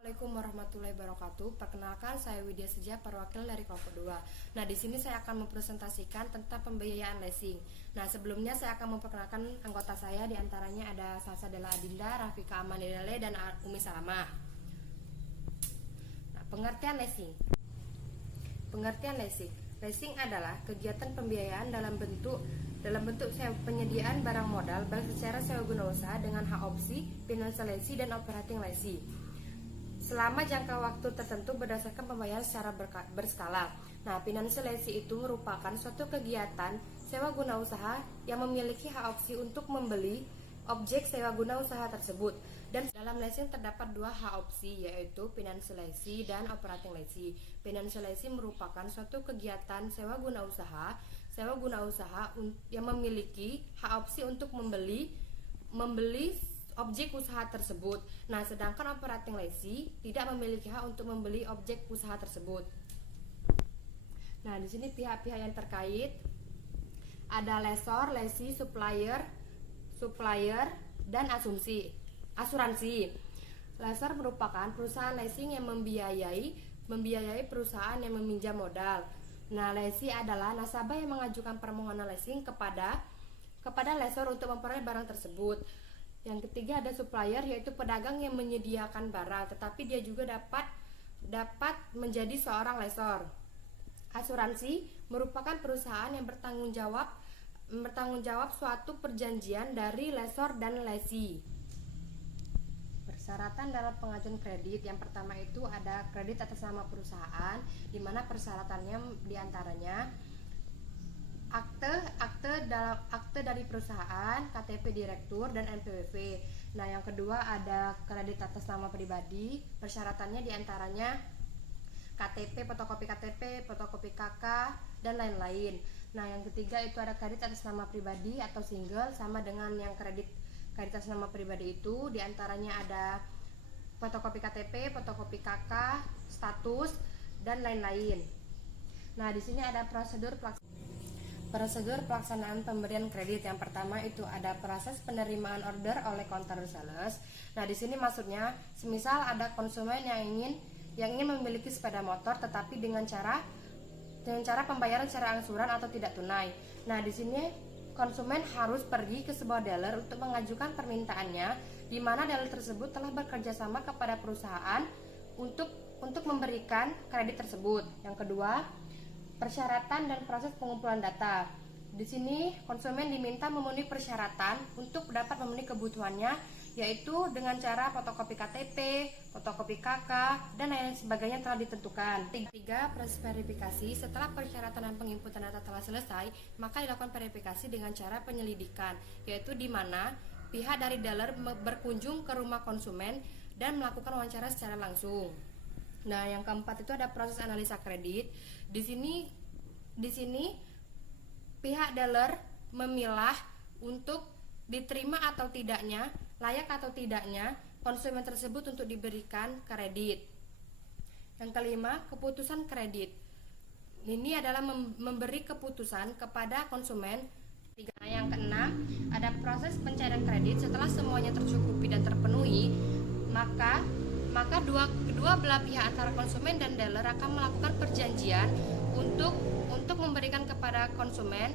Assalamualaikum warahmatullahi wabarakatuh. Perkenalkan, saya Widya Seja, perwakilan dari kelompok 2. Nah, di sini saya akan mempresentasikan tentang pembiayaan leasing. Nah, sebelumnya saya akan memperkenalkan anggota saya, diantaranya ada Salsa Della Adinda, Rafika Amanidale, dan Umi Salamah. Nah, pengertian leasing. Pengertian leasing. Leasing adalah kegiatan pembiayaan dalam bentuk penyediaan barang modal baik secara sewa guna usaha dengan hak opsi, financial leasing, dan operating leasing selama jangka waktu tertentu berdasarkan pembayaran secara berskala. Nah, financial leasing itu merupakan suatu kegiatan sewa guna usaha yang memiliki hak opsi untuk membeli objek sewa guna usaha tersebut. Dan dalam leasing terdapat dua hak opsi, yaitu financial leasing dan operating leasing. Financial leasing merupakan suatu kegiatan sewa guna usaha yang memiliki hak opsi untuk membeli objek usaha tersebut. Nah, sedangkan operating leasing tidak memiliki hak untuk membeli objek usaha tersebut. Nah, di sini pihak-pihak yang terkait ada lessor, lessee, supplier, dan asuransi. Lessor merupakan perusahaan leasing yang membiayai perusahaan yang meminjam modal. Nah, lessee adalah nasabah yang mengajukan permohonan leasing kepada lessor untuk memperoleh barang tersebut. Yang ketiga ada supplier, yaitu pedagang yang menyediakan barang, tetapi dia juga dapat menjadi seorang lessor. Asuransi merupakan perusahaan yang bertanggung jawab suatu perjanjian dari lessor dan lessee. Persyaratan dalam pengajuan kredit, yang pertama itu ada kredit atas nama perusahaan, di mana persyaratannya diantaranya akte dari perusahaan, KTP direktur, dan NPWP. Nah, yang kedua ada kredit atas nama pribadi. Persyaratannya diantaranya fotokopi KK, dan lain-lain. Nah, yang ketiga itu ada kredit atas nama pribadi atau single, sama dengan yang kredit atas nama pribadi itu diantaranya ada fotokopi KTP, fotokopi KK, status, dan lain-lain. Nah, di sini ada prosedur pelaksanaan pemberian kredit. Yang pertama itu ada proses penerimaan order oleh counter sales. Nah, di sini maksudnya semisal ada konsumen yang ingin memiliki sepeda motor tetapi dengan cara pembayaran secara angsuran atau tidak tunai. Nah, di sini konsumen harus pergi ke sebuah dealer untuk mengajukan permintaannya, di mana dealer tersebut telah bekerja sama kepada perusahaan untuk memberikan kredit tersebut. Yang kedua, persyaratan dan proses pengumpulan data. Di sini konsumen diminta memenuhi persyaratan untuk dapat memenuhi kebutuhannya, yaitu dengan cara fotokopi KTP, fotokopi KK, dan lain sebagainya telah ditentukan. Tiga, proses verifikasi. Setelah persyaratan dan penginputan data telah selesai, maka dilakukan verifikasi dengan cara penyelidikan, yaitu di mana pihak dari dealer berkunjung ke rumah konsumen dan melakukan wawancara secara langsung. Nah, yang keempat itu ada proses analisa kredit. Di sini pihak dealer memilah untuk diterima atau tidaknya, layak atau tidaknya konsumen tersebut untuk diberikan kredit. Yang kelima, keputusan kredit. Ini adalah memberi keputusan kepada konsumen. Nah, yang keenam, ada proses pencairan kredit. Setelah semuanya tercukupi dan terpenuhi, maka kedua belah pihak antara konsumen dan dealer akan melakukan perjanjian untuk memberikan kepada konsumen.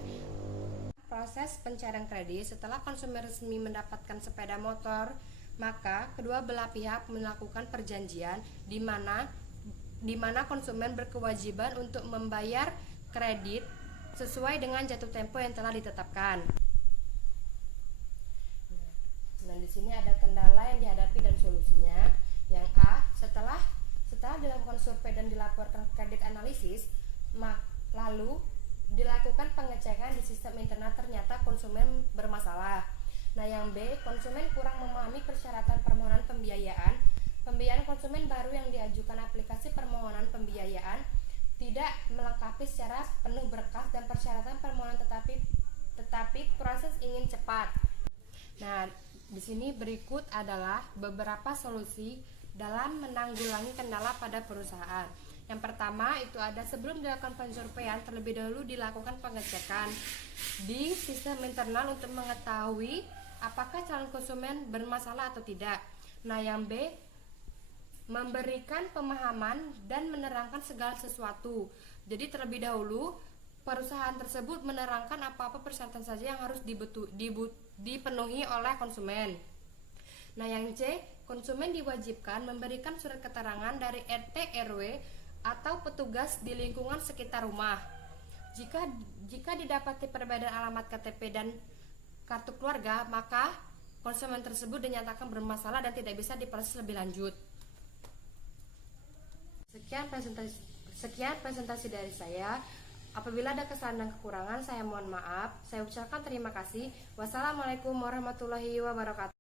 Proses pencairan kredit, setelah konsumen resmi mendapatkan sepeda motor, maka kedua belah pihak melakukan perjanjian di mana konsumen berkewajiban untuk membayar kredit sesuai dengan jatuh tempo yang telah ditetapkan. Nah, di sini ada kendala yang dihadapi dan solusinya. Yang A, setelah dilakukan survei dan dilaporkan kredit analisis, lalu dilakukan pengecekan di sistem internal, ternyata konsumen bermasalah. Nah, yang B, konsumen kurang memahami persyaratan permohonan pembiayaan. Pembiayaan konsumen baru yang diajukan aplikasi permohonan pembiayaan tidak melengkapi secara penuh berkas dan persyaratan permohonan, tetapi proses ingin cepat. Nah, di sini berikut adalah beberapa solusi dalam menanggulangi kendala pada perusahaan. Yang pertama itu ada sebelum dilakukan pensurveian, terlebih dahulu dilakukan pengecekan di sistem internal untuk mengetahui apakah calon konsumen bermasalah atau tidak. Nah, yang B, memberikan pemahaman dan menerangkan segala sesuatu. Jadi terlebih dahulu perusahaan tersebut menerangkan apa-apa persyaratan saja yang harus dipenuhi oleh konsumen. Nah, yang C, konsumen diwajibkan memberikan surat keterangan dari RT RW atau petugas di lingkungan sekitar rumah. Jika didapati perbedaan alamat KTP dan kartu keluarga, maka konsumen tersebut dinyatakan bermasalah dan tidak bisa diproses lebih lanjut. Sekian presentasi dari saya. Apabila ada kesalahan dan kekurangan, saya mohon maaf. Saya ucapkan terima kasih. Wassalamualaikum warahmatullahi wabarakatuh.